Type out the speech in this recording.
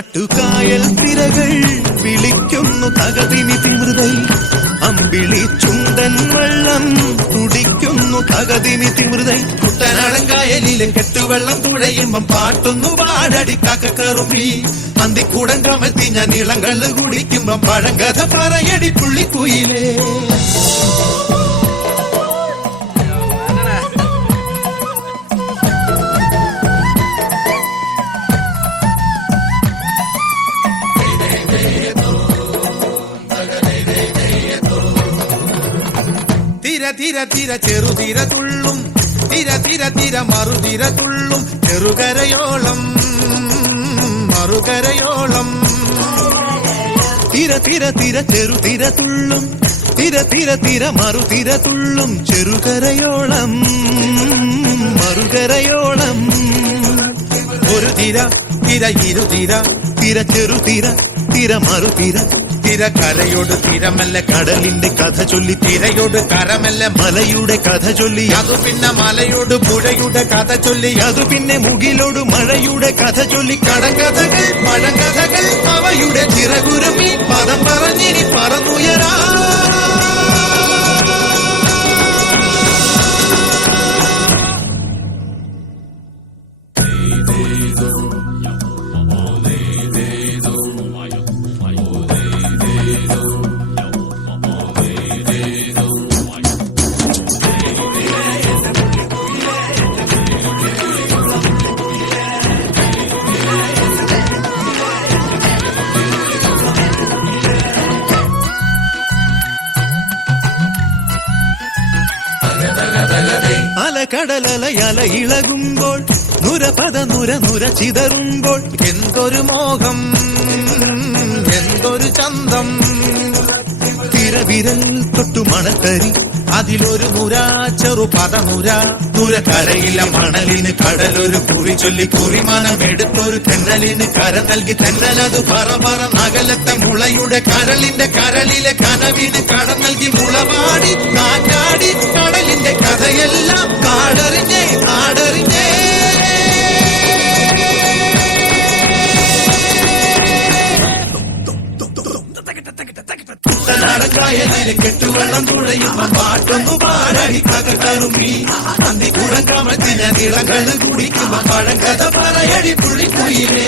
നാട്ടുകായൽ തിരകൾ വിളിക്കുന്നു തകതിനി തിമൃതൈ അമ്പിളി ചുണ്ടൻ വെള്ളം തുടിക്കുന്നു തകതിനി തിമൃതൈ കുട്ടനാടൻകായലിലെ കെട്ടുവെള്ളം തുഴയുമ്പം പാട്ടൊന്നു പാടടി കാക്കക്കറുമ്പി അന്തിക്കൂടം കമത്തി ഞാൻ ഇളങ്ങള് കുടിക്കുമ്പം പഴങ്കഥ പറയടി പുള്ളിക്കുയിലേ. തിര തിര ചെറുതിര തുള്ളും തിര തിര തിര മറുതിര തുള്ളും ചെറുകരയോളം മറുകരയോളം തിര തിര തിര ചെറുതിര തുള്ളും തിര തിര തിര മറുതിര തുള്ളും ചെറുകരയോളം മറുകരയോളം. ഒരു തിര തിര ഇരുതിര തിര ചെറുതിര തിര മറുതിര തിര കരയോട് തിരമല്ല കടലിന്റെ കഥ ചൊല്ലി തിരയോട് കരമല്ല മലയുടെ കഥ ചൊല്ലി അതു പിന്നെ മലയോട് പുഴയുടെ കഥ ചൊല്ലി അതു പിന്നെ മുകിലോട് മഴയുടെ കഥ ചൊല്ലി കടങ്കഥകൾ പഴങ്കഥകൾ അവയുടെ ചിറകുരുമി പദം പറഞ്ഞിനി പറന്നുയരാ. അലകടലയല ഇളകുമ്പോൾ നുരപദ നുര നുര ചിതറുമ്പോൾ എന്തൊരു മോഹം എന്തൊരു ചന്തം. തിരവിരൽ തൊട്ടു മണത്തരി അതിലൊരു നുര ചെറുപദ നുര നുര കരയില മണലിന് കടലൊരു കുറി ചൊല്ലി കുറിമണം എടുത്തൊരു തെന്നലിന് കര നൽകി തെന്നലത് പറ പറ നഗലത്തെ മുളയുടെ കരളിന്റെ കരളിലെ കനവിന് കട നൽകി മുളപാടി കാറ്റാടി കടലിന്റെ കഥയെല്ലാം കാടറിഞ്ഞേ നാടറിഞ്ഞേ. കുട്ടനാടൻകായലിലെ കെട്ടുവെള്ളം തുഴയുമ്പം പാട്ടൊന്നു പാടടി കാക്കക്കറുമ്പി അന്തിക്കൂടം കമത്തി ഞാൻ ഇളങ്ങള് കുടിക്കുമ്പം പഴങ്കഥ പറയടി പുള്ളിക്കുയിലേ.